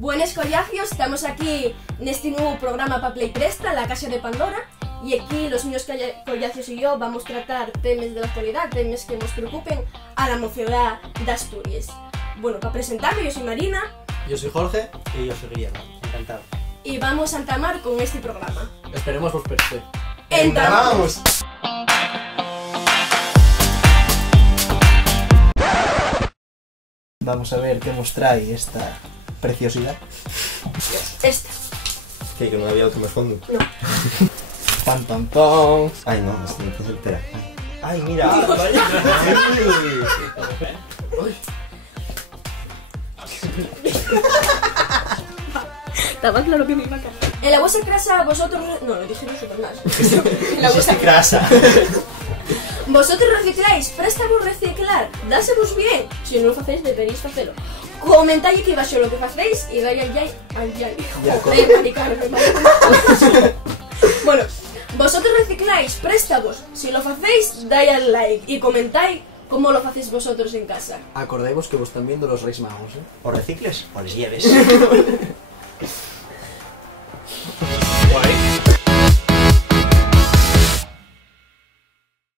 Buenas collacios, estamos aquí neste nuevo programa para Play Presta, la Casa de Pandora. Y aquí los míos collacios y yo vamos a tratar temas de la actualidad, temas que nos preocupen a la mocedad de Asturias. Bueno, para presentarme, yo soy Marina. Yo soy Jorge. Y yo soy Guillermo. Encantado. Y vamos a entamar con este programa. Esperemos vos preste. ¡Entamamos! Vamos a ver qué nos trae esta preciosidad. Esta. ¿Qué? ¿Que no había otro más fondo? No. Pam, pam, pam. Ay, no, esto no puede ser. Espera. Ay, mira. Estaba claro que me iba a caer. En la vuestra casa vosotros... No, lo dije súper mal. En la vuestra grasa. ¿Vosotros recicláis? ¿Préstamos reciclar? ¿Dásemos bien? Si no lo facéis, deberíais hacerlo. Comentáis que iba a ser lo que facéis y dai al yay. Joder, maricano, me maricano. Bueno, ¿vosotros recicláis? Préstamos. Si lo facéis, dai al like y comentáis cómo lo facéis vosotros en casa. Acordaos que vos están viendo los Reis Magos, O recicles o les lleves.